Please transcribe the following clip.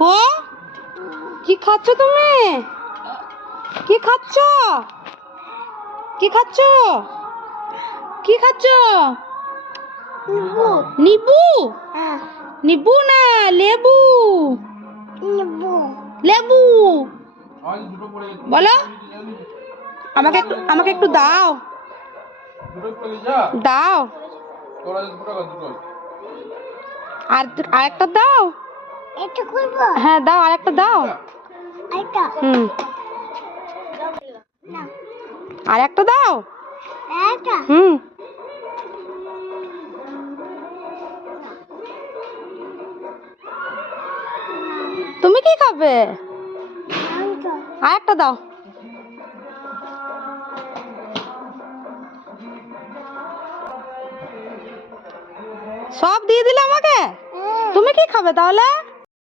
ও কি খাচ্ছ তুমি? কি খাচ্ছ? কি খাচ্ছ? কি খাচ্ছ? নিবু। নিবু না লেবু? লেবু বলো। আমাকে একটু দাও দাও। আরেকটা দাও। হ্যাঁ দাও, আরেকটা দাও। আরেকটা দাও। তুমি কি খাবে? আরেকটা দাও। সব দিয়ে দিলে আমাকে? তুমি কি খাবে তাহলে?